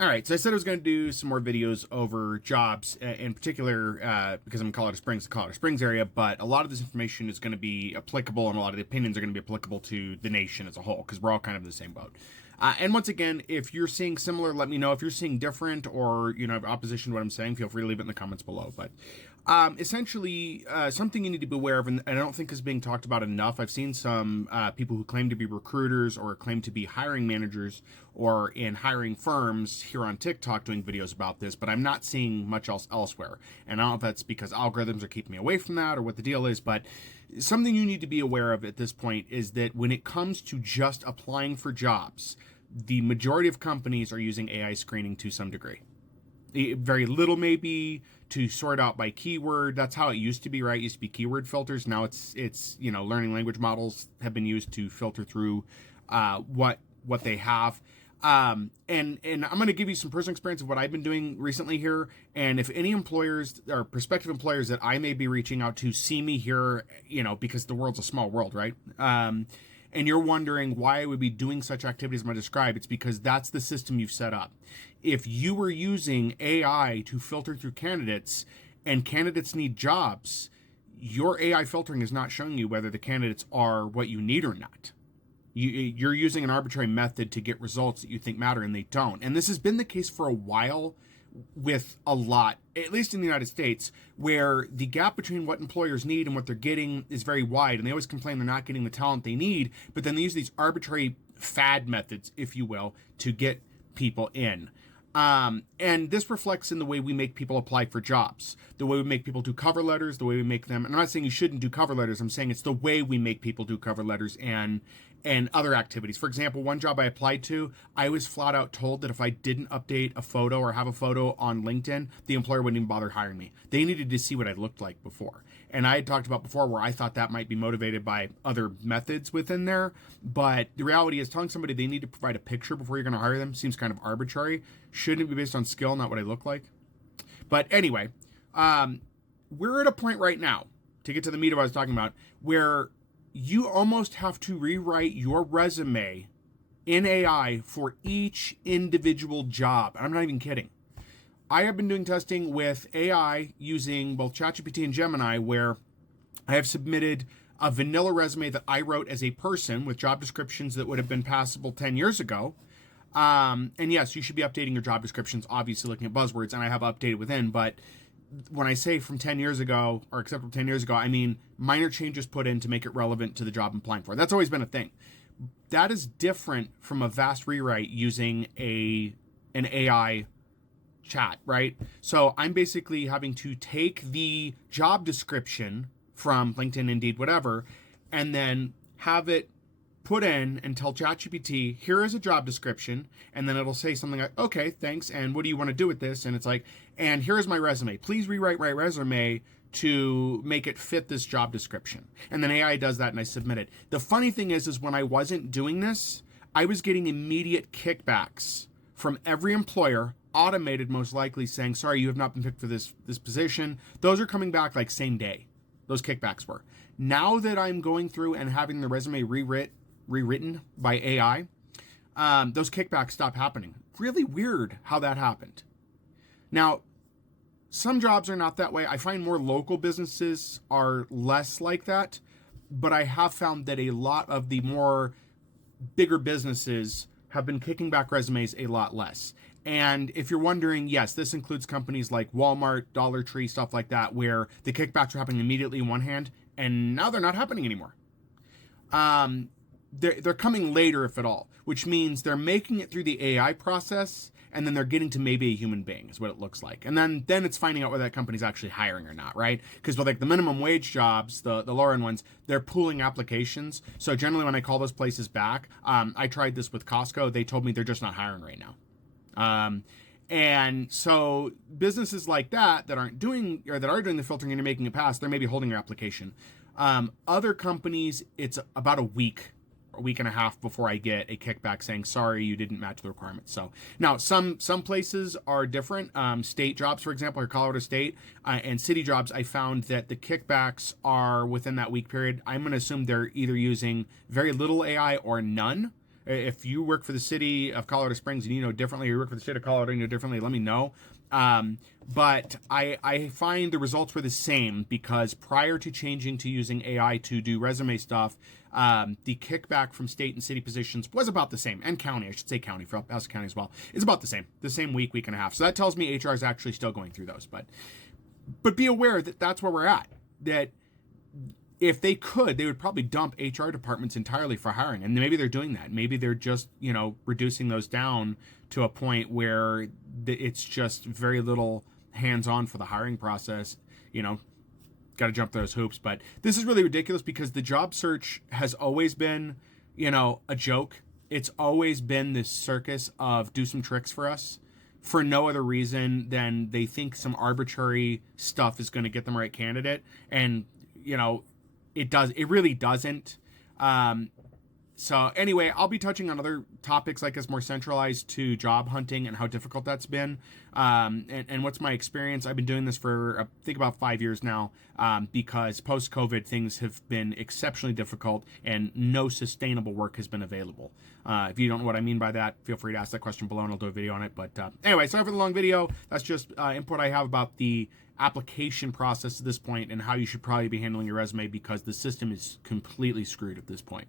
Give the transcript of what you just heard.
All right, so I said I was going to do some more videos over jobs, in particular, because I'm in the Colorado Springs area, but a lot of this information is going to be applicable, and a lot of the opinions are going to be applicable to the nation as a whole, because we're all kind of in the same boat. And once again, if you're seeing similar, let me know. If you're seeing different or, have opposition to what I'm saying, feel free to leave it in the comments below. But essentially, something you need to be aware of, and I don't think is being talked about enough. I've seen some people who claim to be recruiters or claim to be hiring managers or in hiring firms here on TikTok doing videos about this, but I'm not seeing much else elsewhere. And I don't know if that's because algorithms are keeping me away from that or what the deal is, but something you need to be aware of at this point is that when it comes to just applying for jobs, the majority of companies are using AI screening to some degree. Very little maybe to sort out by keyword. That's how it used to be, right? It used to be keyword filters. Now it's learning language models have been used to filter through what they have. And I'm going to give you some personal experience of what I've been doing recently here. And if any employers or prospective employers that I may be reaching out to see me here, because the world's a small world, right? And you're wondering why I would be doing such activities I'm going to describe, it's because that's the system you've set up. If you were using AI to filter through candidates and candidates need jobs, your AI filtering is not showing you whether the candidates are what you need or not. You're using an arbitrary method to get results that you think matter, and they don't. And this has been the case for a while with a lot, at least in the United States, where the gap between what employers need and what they're getting is very wide. And they always complain they're not getting the talent they need, but then they use these arbitrary fad methods, if you will, to get people in. And this reflects in the way we make people apply for jobs, the way we make people do cover letters, the way we make them. And I'm not saying you shouldn't do cover letters. I'm saying it's the way we make people do cover letters and other activities. For example, one job I applied to, I was flat out told that if I didn't update a photo or have a photo on LinkedIn, the employer wouldn't even bother hiring me. They needed to see what I looked like before. And I had talked about before where I thought that might be motivated by other methods within there. But the reality is telling somebody they need to provide a picture before you're going to hire them seems kind of arbitrary. Shouldn't it be based on skill, not what I look like? But anyway, we're at a point right now, to get to the meat of what I was talking about, where you almost have to rewrite your resume in AI for each individual job. And I'm not even kidding. I have been doing testing with AI using both ChatGPT and Gemini, where I have submitted a vanilla resume that I wrote as a person with job descriptions that would have been passable 10 years ago. And yes, you should be updating your job descriptions, obviously looking at buzzwords, and I have updated within, but when I say from 10 years ago or acceptable 10 years ago, I mean minor changes put in to make it relevant to the job I'm applying for. That's always been a thing. That is different from a vast rewrite using an AI chat, right? So I'm basically having to take the job description from LinkedIn, Indeed, whatever, and then have it put in and tell ChatGPT, here is a job description, and then it'll say something like, okay, thanks, and what do you want to do with this? And it's like, and here is my resume. Please rewrite my resume to make it fit this job description. And then AI does that, and I submit it. The funny thing is when I wasn't doing this, I was getting immediate kickbacks from every employer, automated most likely, saying, sorry, you have not been picked for this position. Those are coming back like same day. Those kickbacks were. Now that I'm going through and having the resume rewritten by AI, those kickbacks stop happening. Really weird how that happened. Now, some jobs are not that way. I find more local businesses are less like that, but I have found that a lot of the more bigger businesses have been kicking back resumes a lot less. And if you're wondering, yes, this includes companies like Walmart, Dollar Tree, stuff like that, where the kickbacks are happening immediately in one hand, and now they're not happening anymore. They're coming later, if at all, which means they're making it through the AI process, and then they're getting to maybe a human being is what it looks like. And then it's finding out whether that company's actually hiring or not, right? Because with like the minimum wage jobs, the lower end ones, they're pooling applications. So generally when I call those places back, I tried this with Costco. They told me they're just not hiring right now. And so businesses like that aren't doing, or that are doing the filtering and you're making it pass, they're maybe holding your application. Other companies, it's about a week and a half before I get a kickback saying, sorry, you didn't match the requirements. So now some places are different. State jobs, for example, or Colorado State, and city jobs, I found that the kickbacks are within that week period. I'm going to assume they're either using very little AI or none. If you work for the city of Colorado Springs and you know differently, or you work for the state of Colorado and you know differently, let me know. But I find the results were the same because prior to changing to using AI to do resume stuff, the kickback from state and city positions was about the same, and county, I should say county, for El Paso County as well. It's about the same week and a half. So that tells me HR is actually still going through those. But be aware that that's where we're at. That if they could, they would probably dump HR departments entirely for hiring. And maybe they're doing that. Maybe they're just, reducing those down to a point where it's just very little hands-on for the hiring process. Got to jump those hoops. But this is really ridiculous because the job search has always been, a joke. It's always been this circus of do some tricks for us for no other reason than they think some arbitrary stuff is going to get them the right candidate. And, it really doesn't. So anyway, I'll be touching on other topics like this more centralized to job hunting and how difficult that's been. And what's my experience. I've been doing this for, I think, about 5 years now, because post-COVID things have been exceptionally difficult and no sustainable work has been available. If you don't know what I mean by that, feel free to ask that question below and I'll do a video on it. But anyway, sorry for the long video. That's just input I have about the application process at this point and how you should probably be handling your resume because the system is completely screwed at this point.